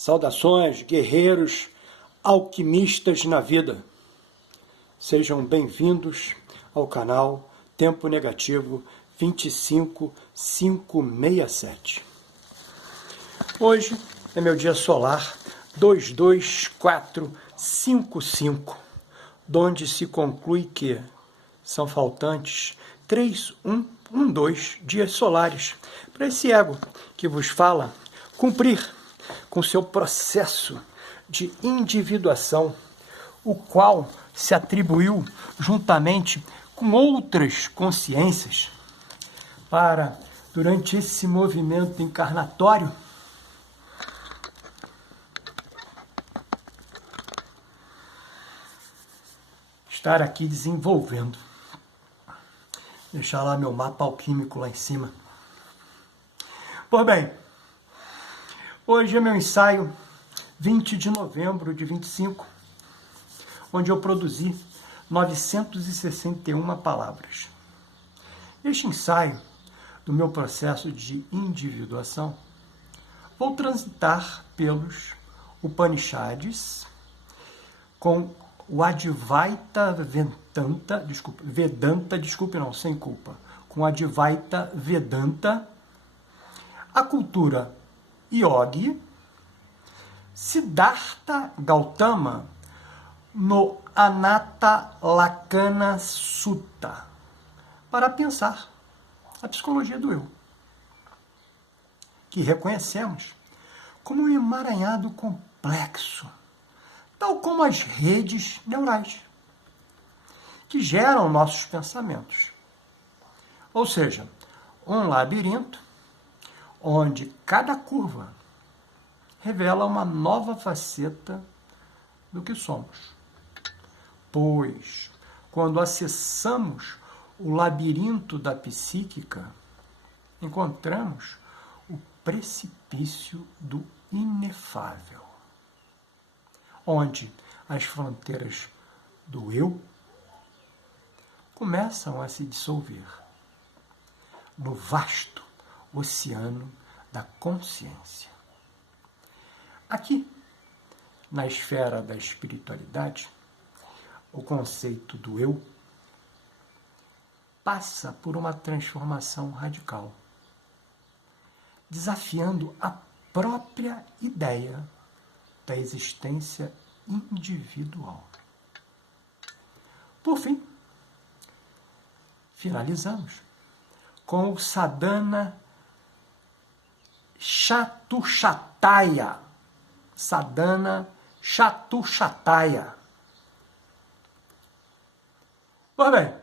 Saudações, guerreiros, alquimistas na vida. Sejam bem-vindos ao canal Tempo Negativo 25567. Hoje é meu dia solar 22455, onde se conclui que são faltantes 3112 dias solares para esse ego que vos fala cumprir com seu processo de individuação, o qual se atribuiu juntamente com outras consciências para, durante esse movimento encarnatório, estar aqui desenvolvendo. Deixar lá meu mapa alquímico lá em cima. Pois bem, hoje é meu ensaio 20 de novembro de 25, onde eu produzi 961 palavras. Este ensaio do meu processo de individuação, vou transitar pelos Upanishads com o Advaita Vedanta, com Advaita Vedanta, a cultura Yogi, Siddhartha Gautama no Anatta Lakkhana Sutta, para pensar a psicologia do eu, que reconhecemos como um emaranhado complexo, tal como as redes neurais, que geram nossos pensamentos. Ou seja, um labirinto onde cada curva revela uma nova faceta do que somos. Pois, quando acessamos o labirinto da psíquica, encontramos o precipício do inefável, onde as fronteiras do eu começam a se dissolver no vasto oceano da consciência. Aqui, na esfera da espiritualidade, o conceito do eu passa por uma transformação radical, desafiando a própria ideia da existência individual. Por fim, finalizamos com o Sadhana Chatushataya. Sadhana Chatushataya. Pois bem,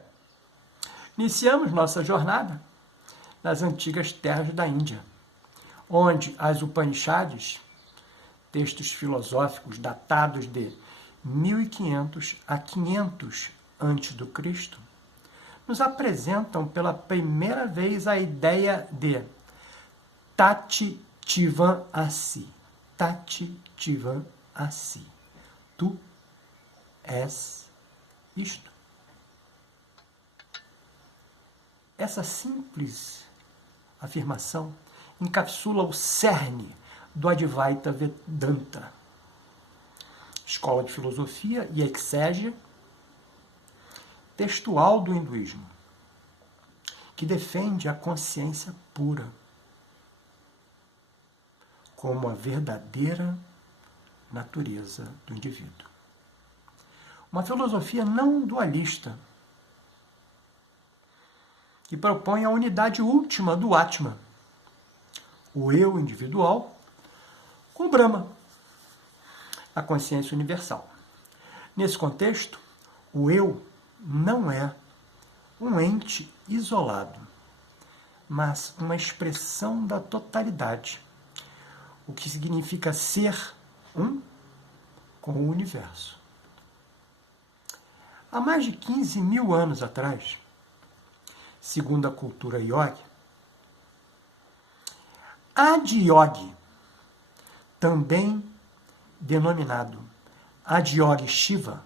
iniciamos nossa jornada nas antigas terras da Índia, onde as Upanishads, textos filosóficos datados de 1500 a 500 a.C., nos apresentam pela primeira vez a ideia de Tati Tivam Asi. Tati Tivam Asi. Tu és isto. Essa simples afirmação encapsula o cerne do Advaita Vedanta, escola de filosofia e exégese textual do hinduísmo, que defende a consciência pura como a verdadeira natureza do indivíduo. Uma filosofia não dualista, que propõe a unidade última do Atma, o eu individual, com Brahma, a consciência universal. Nesse contexto, o eu não é um ente isolado, mas uma expressão da totalidade, o que significa ser um com o universo. Há mais de 15 mil anos atrás, segundo a cultura yogi, Adiyogi, também denominado Adiyogi Shiva,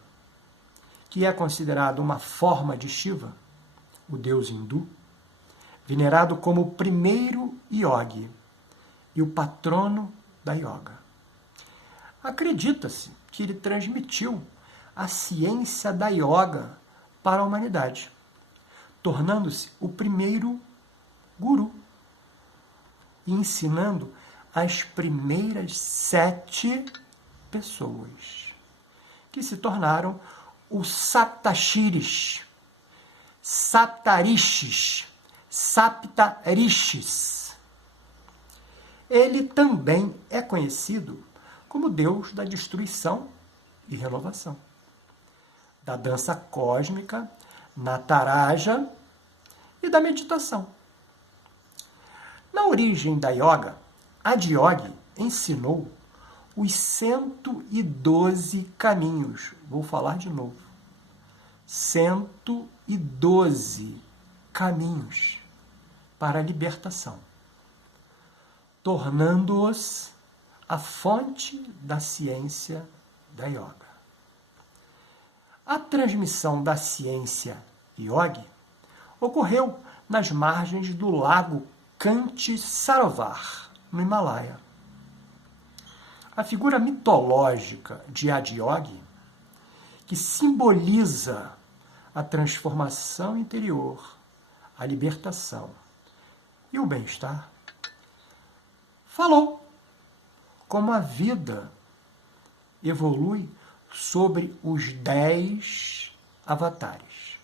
que é considerado uma forma de Shiva, o deus hindu, venerado como o primeiro yogi e o patrono da yoga, Acredita-se que ele transmitiu a ciência da yoga para a humanidade, tornando-se o primeiro guru e ensinando as primeiras 7 pessoas, que se tornaram os Saptashiris, Saptarishis, Saptarishis. Ele também é conhecido como Deus da destruição e renovação, da dança cósmica, Nataraja e da meditação. Na origem da yoga, Adiyogi ensinou os 112 caminhos. Vou falar de novo. 112 caminhos para a libertação, tornando-os a fonte da ciência da yoga. A transmissão da ciência yogi ocorreu nas margens do lago Kanti Sarovar, no Himalaia. A figura mitológica de Adiyogi, que simboliza a transformação interior, a libertação e o bem-estar, falou como a vida evolui sobre os 10 avatares.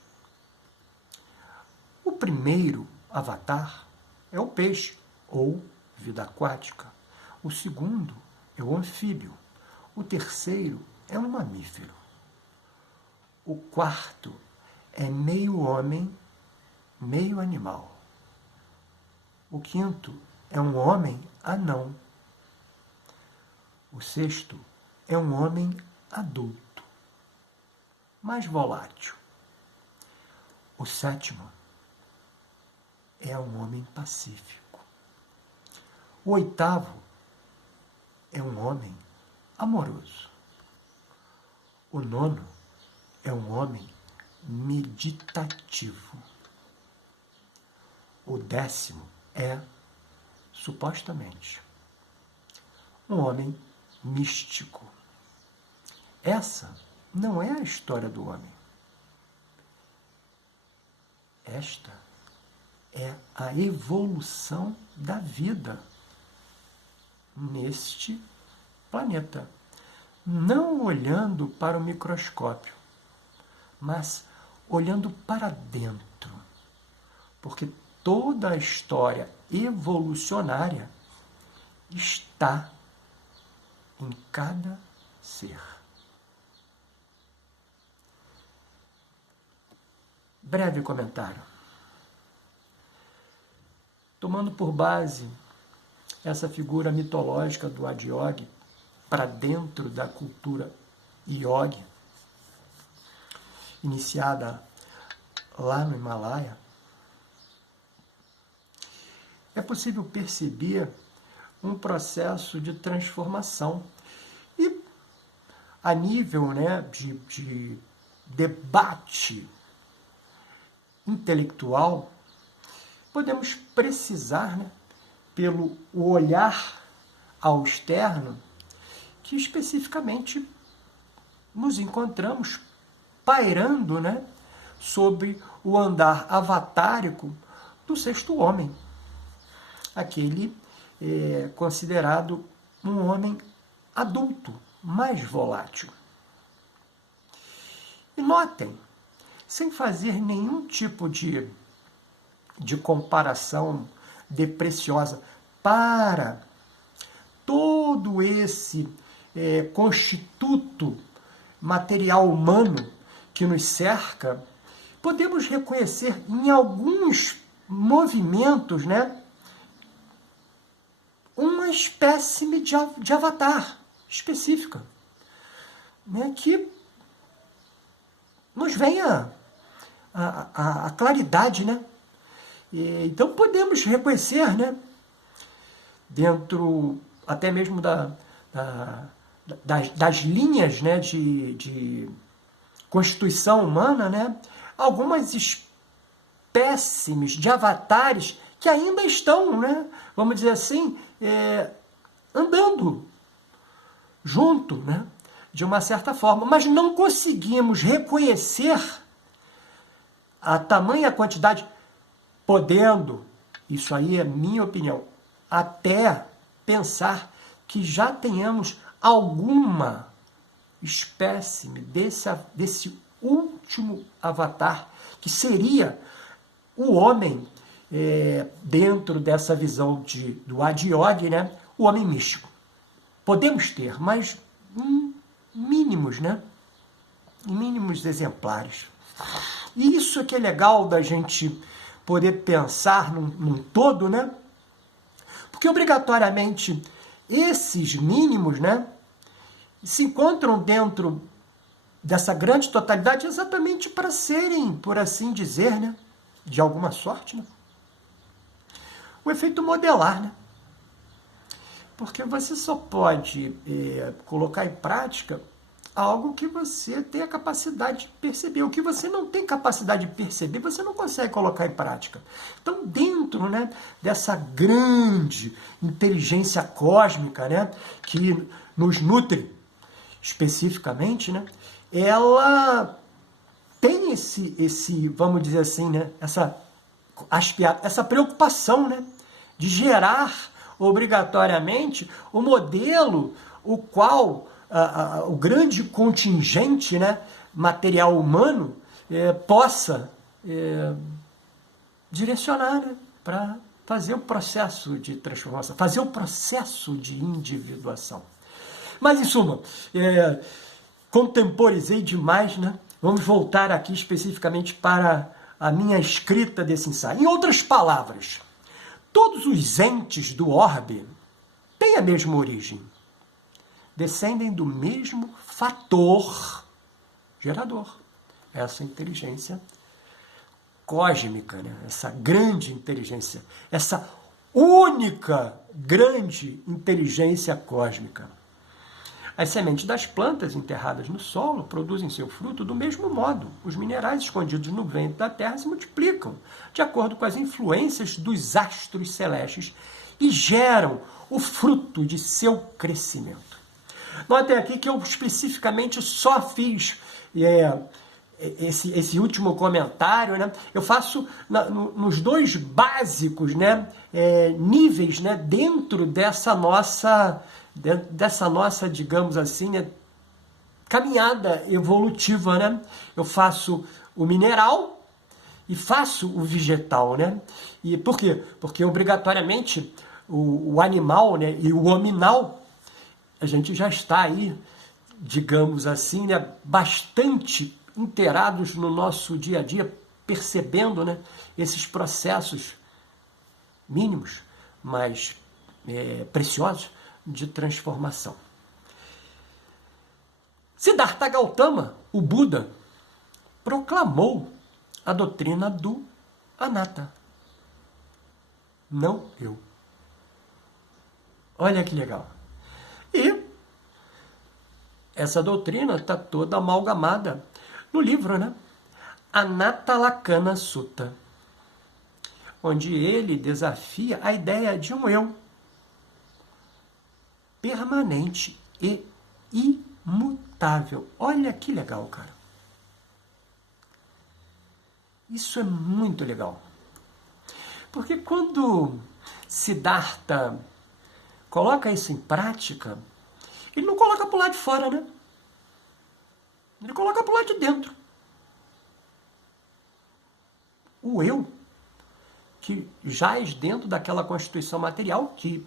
O primeiro avatar é o peixe, ou vida aquática. O segundo é o anfíbio. O terceiro é um mamífero. O quarto é meio homem, meio animal. O quinto é um homem anão. O sexto é um homem adulto, mais volátil. O sétimo é um homem pacífico. O oitavo é um homem amoroso. O nono é um homem meditativo. O 10º é, supostamente, um homem místico. Essa não é a história do homem. Esta é a evolução da vida neste planeta. Não olhando para o microscópio, mas olhando para dentro. Porque toda a história evolucionária está em cada ser. Breve comentário. Tomando por base essa figura mitológica do Adiyogi para dentro da cultura yogi, iniciada lá no Himalaia, é possível perceber um processo de transformação. E a nível, de debate intelectual, podemos precisar, pelo olhar ao externo, que especificamente nos encontramos pairando, sobre o andar avatárico do sexto homem, aquele considerado um homem adulto, mais volátil. E notem, sem fazer nenhum tipo de comparação depreciosa para todo esse constituto material humano que nos cerca, podemos reconhecer em alguns movimentos, uma espécime de avatar específica, que nos vem a claridade, então podemos reconhecer, dentro até mesmo das linhas, de constituição humana, algumas espécimes de avatares que ainda estão, vamos dizer assim, andando junto, né? De uma certa forma, mas não conseguimos reconhecer a tamanha quantidade, podendo, isso aí é minha opinião, até pensar que já tenhamos alguma espécime desse último avatar, que seria o homem dentro dessa visão do Adiog, né? O homem místico. Podemos ter, mas mínimos, né? Mínimos exemplares. E isso é que é legal da gente poder pensar num todo, né? Porque obrigatoriamente esses mínimos, né, se encontram dentro dessa grande totalidade exatamente para serem, por assim dizer, né, de alguma sorte, né? O efeito modelar, né? Porque você só pode colocar em prática algo que você tem a capacidade de perceber. O que você não tem capacidade de perceber, você não consegue colocar em prática. Então, dentro, né, dessa grande inteligência cósmica, né, que nos nutre especificamente, né, ela tem esse, vamos dizer assim, né, essa preocupação, né, de gerar obrigatoriamente o modelo o qual o grande contingente, né, material humano possa direcionar, né, para fazer o processo de transformação, fazer o processo de individuação. Mas, em suma, contemporizei demais, né? Vamos voltar aqui especificamente para a minha escrita desse ensaio. Em outras palavras, todos os entes do orbe têm a mesma origem. Descendem do mesmo fator gerador. Essa inteligência cósmica, né? Essa grande inteligência, essa única grande inteligência cósmica. As sementes das plantas enterradas no solo produzem seu fruto do mesmo modo. Os minerais escondidos no ventre da terra se multiplicam, de acordo com as influências dos astros celestes, e geram o fruto de seu crescimento. Notem aqui que eu especificamente só fiz esse último comentário, né? Eu faço nos dois básicos, né, níveis, né, dentro dessa nossa, digamos assim, né, caminhada evolutiva, né? Eu faço o mineral e faço o vegetal, né? E por quê? Porque obrigatoriamente o animal, né, e o hominal, a gente já está aí, digamos assim, né, bastante inteirados no nosso dia a dia, percebendo, né, esses processos mínimos, mas preciosos, de transformação. Siddhartha Gautama, o Buda, proclamou a doutrina do Anatta. Não eu. Olha que legal. E essa doutrina está toda amalgamada no livro, né? Anattalakkhana Sutta, onde ele desafia a ideia de um eu permanente e imutável. Olha que legal, cara. Isso é muito legal. Porque quando Siddhartha coloca isso em prática, ele não coloca para o lado de fora, né? Ele coloca para o lado de dentro. O eu, que jaz dentro daquela constituição material, que,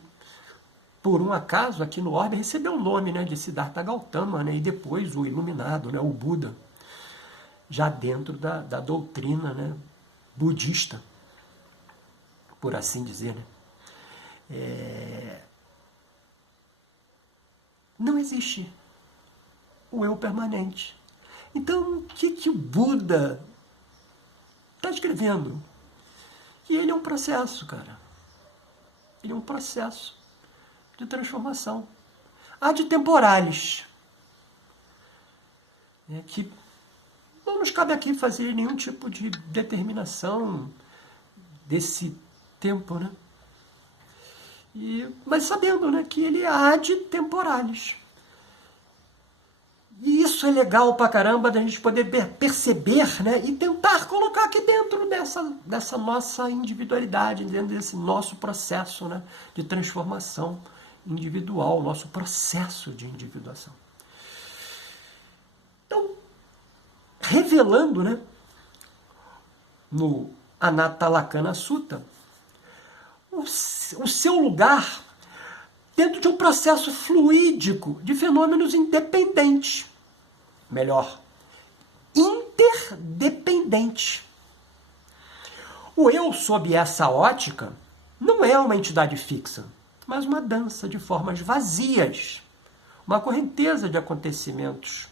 por um acaso, aqui no orbe, recebeu o nome, né, de Siddhartha Gautama, né, e depois o iluminado, né, o Buda, já dentro da doutrina, né, budista, por assim dizer, né? Não existe o eu permanente. Então, o que o Buda está escrevendo? Que ele é um processo, cara. Ele é um processo de transformação. Ad temporalis. Que não nos cabe aqui fazer nenhum tipo de determinação desse tempo, né? Mas sabendo, né, que ele é ad temporalis. E isso é legal pra caramba da gente poder perceber, né, e tentar colocar aqui dentro dessa nossa individualidade, dentro desse nosso processo, né, de transformação individual, nosso processo de individuação. Então, revelando, né, no Anatalakkhana Sutta, o seu lugar dentro de um processo fluídico de fenômenos independentes. Melhor, interdependentes. O eu, sob essa ótica, não é uma entidade fixa, mas uma dança de formas vazias, uma correnteza de acontecimentos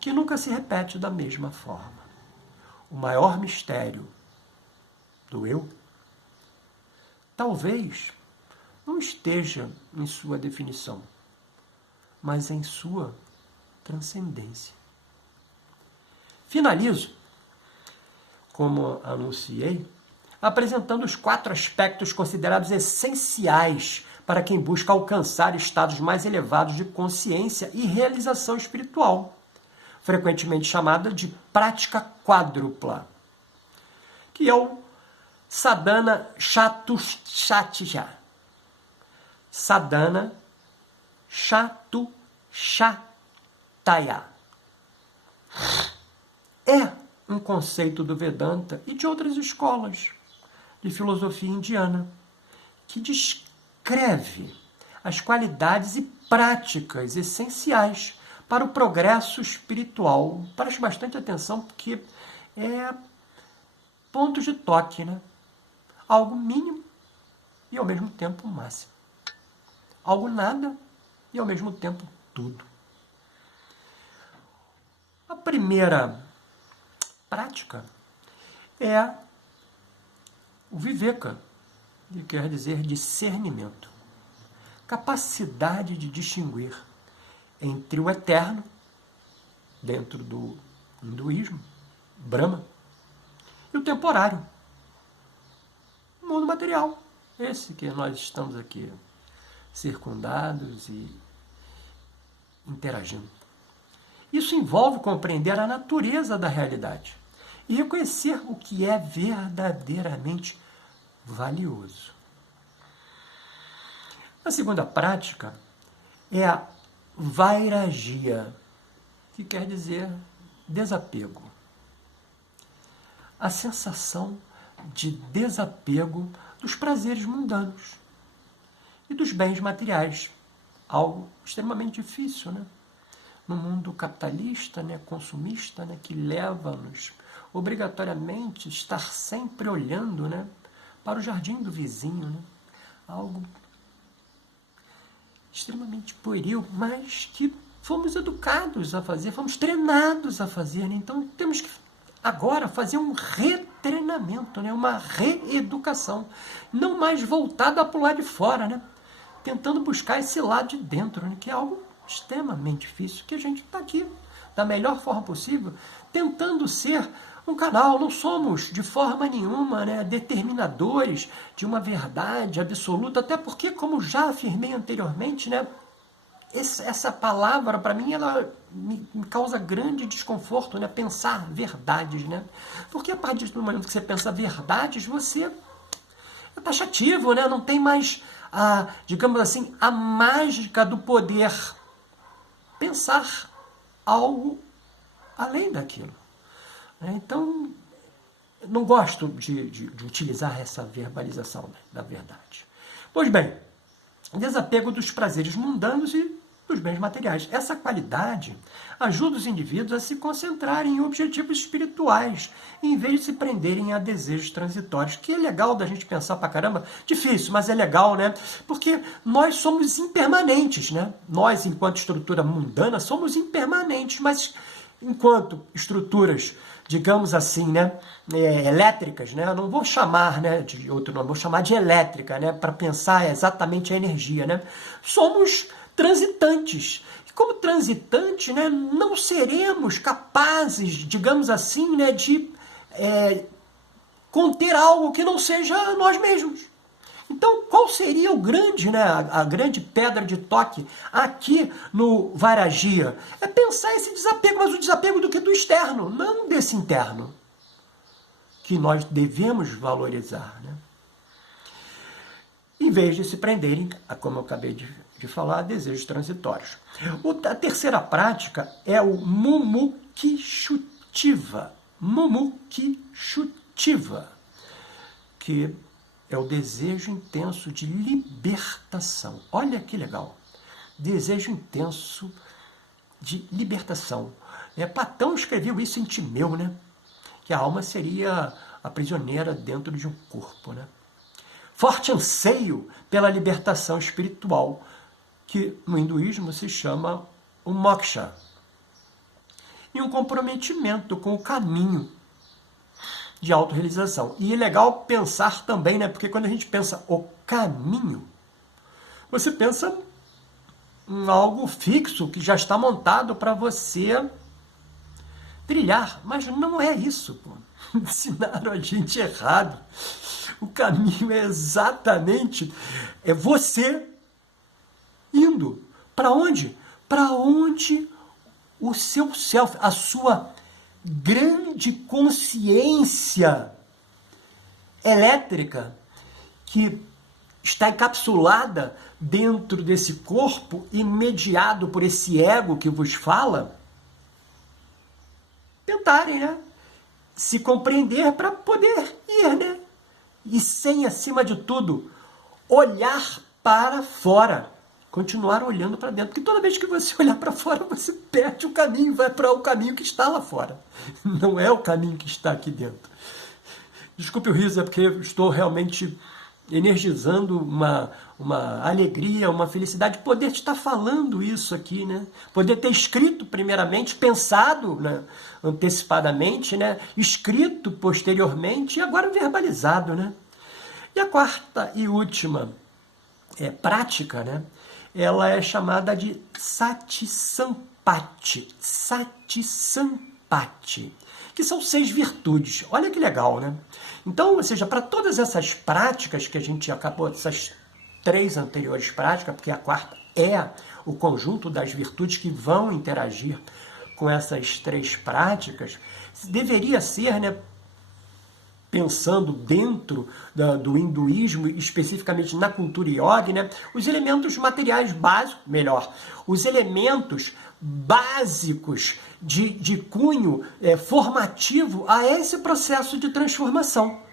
que nunca se repete da mesma forma. O maior mistério do eu talvez não esteja em sua definição, mas em sua transcendência. Finalizo, como anunciei, apresentando os 4 aspectos considerados essenciais para quem busca alcançar estados mais elevados de consciência e realização espiritual, frequentemente chamada de prática quádrupla, que é o Sadhana Chatushatya. Sadhana Chatushatya. É um conceito do Vedanta e de outras escolas de filosofia indiana que descreve as qualidades e práticas essenciais para o progresso espiritual. Preste bastante atenção porque é ponto de toque, né? Algo mínimo e ao mesmo tempo máximo. Algo nada e ao mesmo tempo tudo. A primeira prática é o viveka, que quer dizer discernimento. Capacidade de distinguir entre o eterno, dentro do hinduísmo, Brahma, e o temporário, o mundo material, esse que nós estamos aqui circundados e interagindo. Isso envolve compreender a natureza da realidade e reconhecer o que é verdadeiramente valioso. A segunda prática é a vairagia, que quer dizer desapego. A sensação de desapego dos prazeres mundanos e dos bens materiais. Algo extremamente difícil, né? No mundo capitalista, né, consumista, né, que leva-nos obrigatoriamente a estar sempre olhando, né, para o jardim do vizinho. Né? Algo extremamente pueril, mas que fomos educados a fazer, fomos treinados a fazer. Né? Então temos que agora fazer um retreinamento, né? Uma reeducação, não mais voltada para o lado de fora, né? Tentando buscar esse lado de dentro, né? Que é algo extremamente difícil, que a gente está aqui, da melhor forma possível, tentando ser um canal. Não somos, de forma nenhuma, né, determinadores de uma verdade absoluta, até porque, como já afirmei anteriormente, né, essa palavra, para mim, ela me causa grande desconforto, né, pensar verdades, né, porque a partir do momento que você pensa verdades, você é taxativo, né, não tem mais, digamos assim, a mágica do poder pensar algo além daquilo. Então, não gosto de utilizar essa verbalização, né, da verdade. Pois bem, desapego dos prazeres mundanos e dos bens materiais. Essa qualidade ajuda os indivíduos a se concentrarem em objetivos espirituais, em vez de se prenderem a desejos transitórios, que é legal da gente pensar pra caramba, difícil, mas é legal, né? Porque nós somos impermanentes, né? Nós, enquanto estrutura mundana, somos impermanentes, mas enquanto estruturas, digamos assim, né, elétricas, né, eu não vou chamar, né, de outro nome, vou chamar de elétrica, né, para pensar exatamente a energia, né, somos transitantes. E como transitante, né, não seremos capazes, digamos assim, né, de conter algo que não seja nós mesmos. Então, qual seria o grande, né, a grande pedra de toque aqui no Varagia? É pensar esse desapego, mas o desapego do que? Do externo, não desse interno, que nós devemos valorizar, né? Em vez de se prenderem, como eu acabei de falar, a desejos transitórios. A terceira prática é o mumukshuttiva. Mumukshuttiva, que é o desejo intenso de libertação. Olha que legal. Desejo intenso de libertação. Platão escreveu isso em Timeu, né? Que a alma seria a prisioneira dentro de um corpo, né? Forte anseio pela libertação espiritual, que no hinduísmo se chama o moksha. E um comprometimento com o caminho de autorrealização. E é legal pensar também, né? Porque quando a gente pensa o caminho, você pensa em algo fixo que já está montado para você trilhar. Mas não é isso, pô. Ensinaram a gente errado. O caminho é exatamente você indo. Para onde? Para onde o seu self, a sua grande consciência elétrica que está encapsulada dentro desse corpo e mediado por esse ego que vos fala, tentarem, né, se compreender para poder ir, né? E sem, acima de tudo, olhar para fora. Continuar olhando para dentro. Porque toda vez que você olhar para fora, você perde o caminho, vai para o caminho que está lá fora. Não é o caminho que está aqui dentro. Desculpe o riso, é porque eu estou realmente energizando uma alegria, uma felicidade de poder estar falando isso aqui, né? Poder ter escrito primeiramente, pensado, né, antecipadamente, né, escrito posteriormente e agora verbalizado, né? E a quarta e última prática, né, ela é chamada de Sati-Sampati. Sati-Sampati, que são 6 virtudes. Olha que legal, né? Então, ou seja, para todas essas práticas que a gente acabou, essas 3 anteriores práticas, porque a quarta é o conjunto das virtudes que vão interagir com essas 3 práticas, deveria ser, né, pensando dentro do hinduísmo, especificamente na cultura yoga, né, os elementos materiais básicos, os elementos básicos de cunho formativo a esse processo de transformação.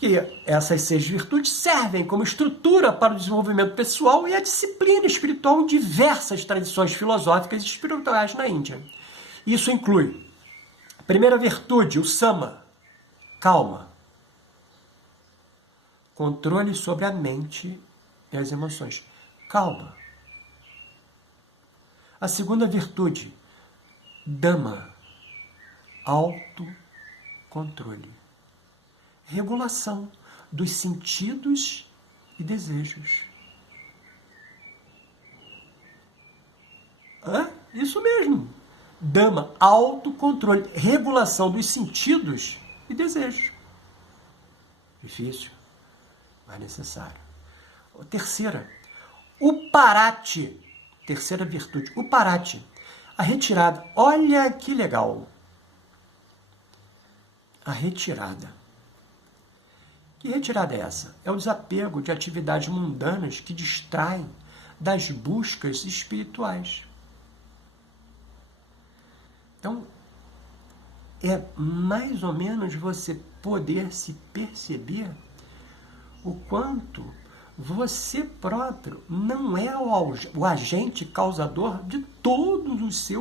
Que essas 6 virtudes servem como estrutura para o desenvolvimento pessoal e a disciplina espiritual em diversas tradições filosóficas e espirituais na Índia. Isso inclui a primeira virtude, o sama, calma. Controle sobre a mente e as emoções. Calma. A segunda virtude, dama, autocontrole. Regulação dos sentidos e desejos. Isso mesmo. Dama, autocontrole, regulação dos sentidos e desejos. Difícil, mas necessário. Terceira, o parate. Terceira virtude, o parate. A retirada. Olha que legal. A retirada. Que retirada é essa? É o desapego de atividades mundanas que distraem das buscas espirituais. Então, é mais ou menos você poder se perceber o quanto você próprio não é o agente causador de todos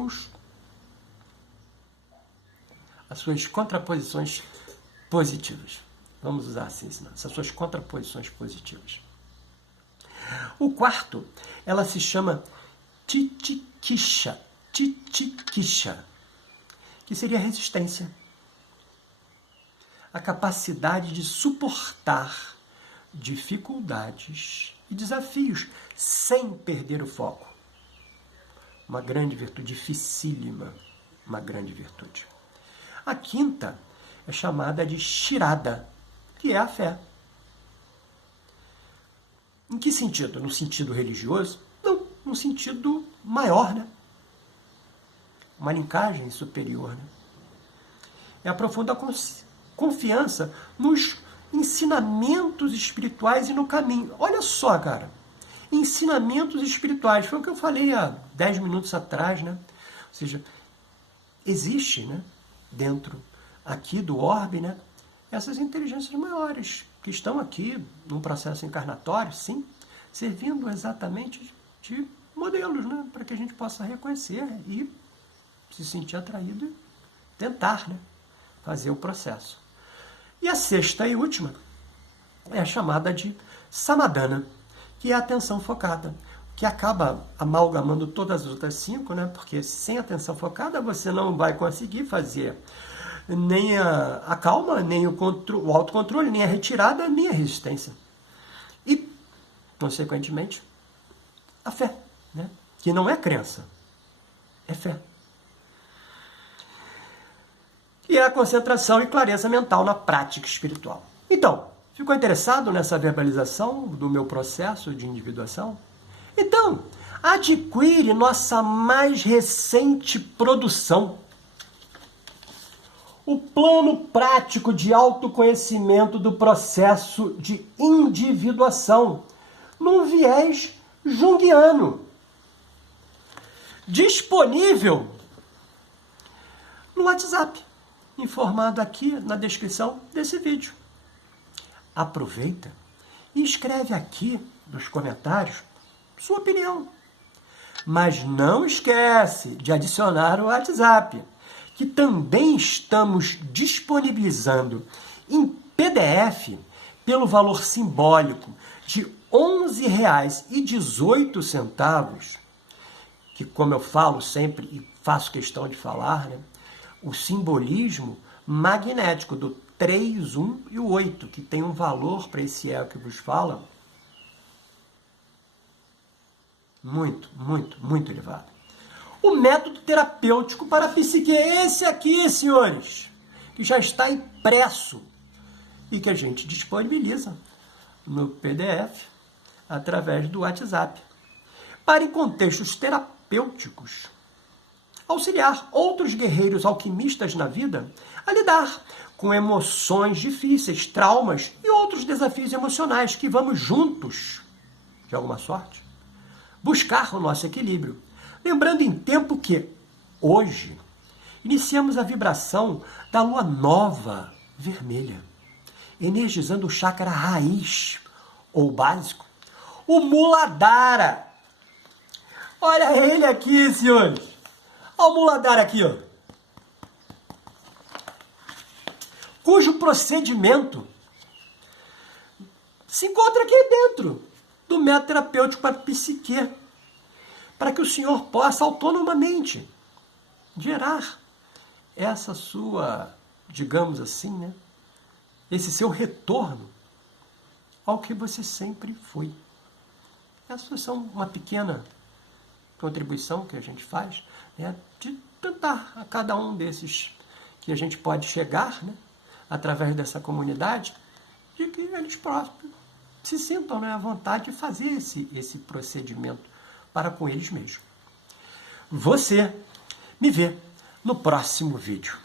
as suas contraposições positivas. Vamos usar assim, essas suas contraposições positivas. O quarto, ela se chama titikisha, que seria resistência. A capacidade de suportar dificuldades e desafios sem perder o foco. Uma grande virtude, dificílima, uma grande virtude. A quinta é chamada de shirada, que é a fé. Em que sentido? No sentido religioso? Não, no sentido maior, né? Uma linkagem superior, né? É a profunda confiança nos ensinamentos espirituais e no caminho. Olha só, cara. Ensinamentos espirituais. Foi o que eu falei há 10 minutos atrás, né? Ou seja, existe, né, dentro aqui do orbe, né, essas inteligências maiores que estão aqui num processo encarnatório, sim, servindo exatamente de modelos, né, para que a gente possa reconhecer e se sentir atraído e tentar, né, fazer o processo. E a sexta e última é a chamada de samadhana, que é a atenção focada, que acaba amalgamando todas as outras 5, né? Porque sem atenção focada você não vai conseguir fazer nem a calma, nem o autocontrole, nem a retirada, nem a resistência. E, consequentemente, a fé, né? Que não é crença, é fé. E é a concentração e clareza mental na prática espiritual. Então, ficou interessado nessa verbalização do meu processo de individuação? Então, adquire nossa mais recente produção, o plano prático de autoconhecimento do processo de individuação, num viés junguiano, disponível no WhatsApp, informado aqui na descrição desse vídeo. Aproveita e escreve aqui nos comentários sua opinião. Mas não esquece de adicionar o WhatsApp, que também estamos disponibilizando em PDF pelo valor simbólico de R$ 11,18, que, como eu falo sempre e faço questão de falar, né, o simbolismo magnético do 3, 1 e o 8, que tem um valor para esse ego que vos fala muito, muito, muito elevado. O método terapêutico para a psique é esse aqui, senhores, que já está impresso e que a gente disponibiliza no PDF através do WhatsApp, para, em contextos terapêuticos, auxiliar outros guerreiros alquimistas na vida a lidar com emoções difíceis, traumas e outros desafios emocionais que vamos juntos, de alguma sorte, buscar o nosso equilíbrio. Lembrando em tempo que, hoje, iniciamos a vibração da lua nova vermelha, energizando o chakra raiz, ou básico, o Muladhara. Olha ele aqui, senhores. Olha o Muladhara aqui, ó. Cujo procedimento se encontra aqui dentro do método terapêutico para a psique, para que o senhor possa autonomamente gerar essa sua, digamos assim, né, esse seu retorno ao que você sempre foi. Essas são uma pequena contribuição que a gente faz, né, de tentar a cada um desses que a gente pode chegar, né, através dessa comunidade, de que eles próprios se sintam, né, à vontade de fazer esse procedimento para com eles mesmos. Você me vê no próximo vídeo.